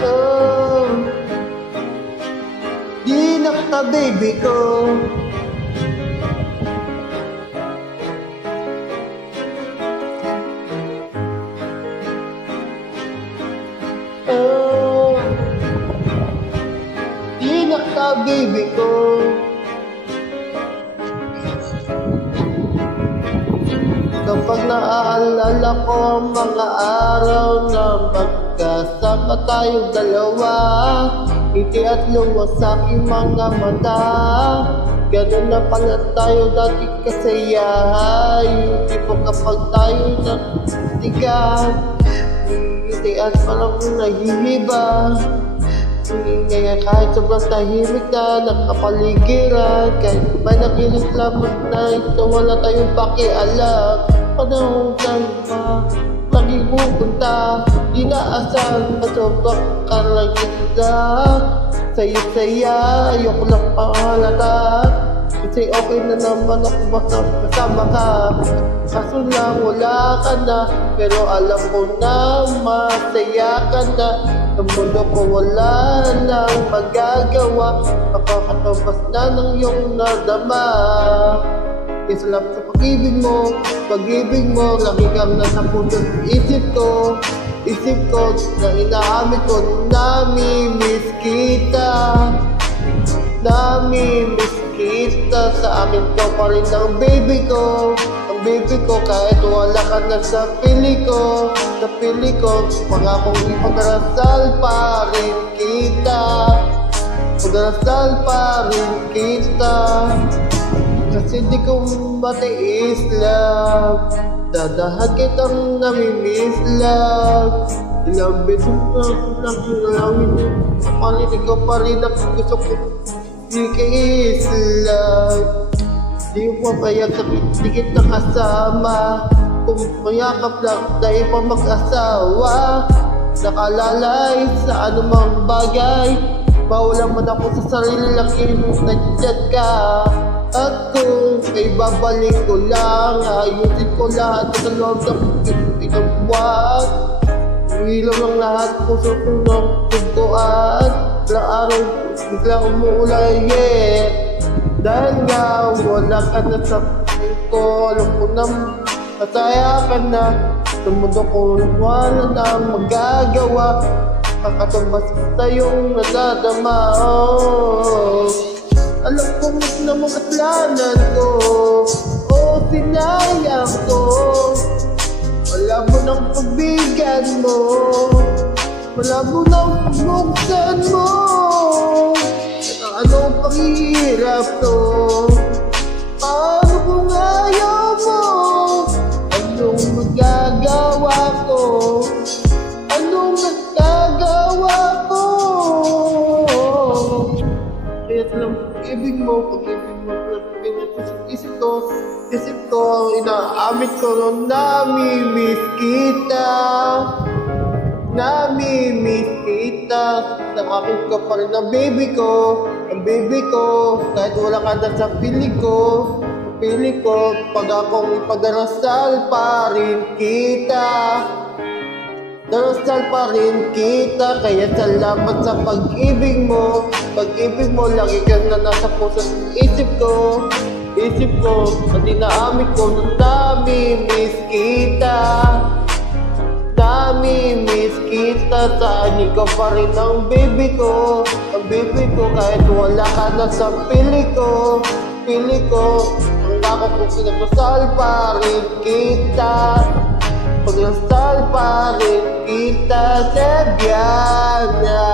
Oh, di na ka baby ko. Oh, di na ka baby ko. Kapag naaalala ko ang mga araw na magkasama tayong dalawa, ngiti at luwa sa aking mga mata. Ganun na pala tayo dati kasaya, yung tipo kapag tayo nagtigan, ngiti at parang nahihiba. Ngayon kahit sobrang tahimik na nakapaligiran, kahit may nakinig lamang na ito, wala tayong pakialam. Panahon lang ba lagi pupunta, inaasahan pa sobrang kalagita. Saya-saya, ayoko lang pahalata, kasi okay na naman ako kasama ka. Kaso lang wala ka na, pero alam ko na masaya ka na. Sa mundo ko wala nang magagawa, makakatabas na ng iyong nadama. Kaya salamat sa pag-ibig mo, lagi kang nasa puso't isip ko na inaamin ko, namimiss kita. Namimiss kita, sa akin ko pa rin ang baby ko. Ang baby ko kahit wala ka na sa pili ko. Sa pili ko, pangakong ipagdarasal pa rin kita. Pagdarasal pa rin kita. Kasi di ko matiis love, dadahan kitang namimiss love. Ilang beses na lang hinalawin mo, kapalinig ko pa rin ang gusto ko ikais love. Di mo papayag sa pitigit na kasama, kung mayakap lang dahil pa mag-asawa. Nakalalay sa anumang bagay, mawalan man ako sa sarili lang nandiyan ka. At kung ay babalik ko lang, ayusin ko lahat sa loob ng pitong buwan. Ilaw ng lahat puso ko ng tugtuan. Ilang araw bigla umuulan, yeah. Dahil nga wala ka na sa piling ko, alam ko na masaya ka na. Sa mundo ko wala na magagawa, kakatumbas sa iyong nadadama. Oh, alam ko na mga planan ko, o sinayang ko. Wala mo ng pagbigan mo, wala mo ng pagmuksan mo. Anong panghihirap to? Paano kung ayaw mo? Anong magagawa ko? Anong nagagawa ko? Kaya lang pag-ibig mo, isip ko, inaamit ko nung namimiss kita. Namimiss kita, nakakit ko pa rin ang baby ko. Ang baby ko, kahit wala ka na sa pili ko. Pag akong ipadarasal pa rin kita. Darasal pa rin kita, kaya salamat sa pag-ibig mo. Pag-ibig mo, lagi ka na nasa puso isip ko. At inaamit ko nung namimiss kita. Namimiss kita, saan ikaw pa rin ang baby ko. Ang baby ko, kahit wala ka na sa pili ko. Ang ako kung pinagdasal pa rin kita. Pagdasal pa rin kita sa biyaya.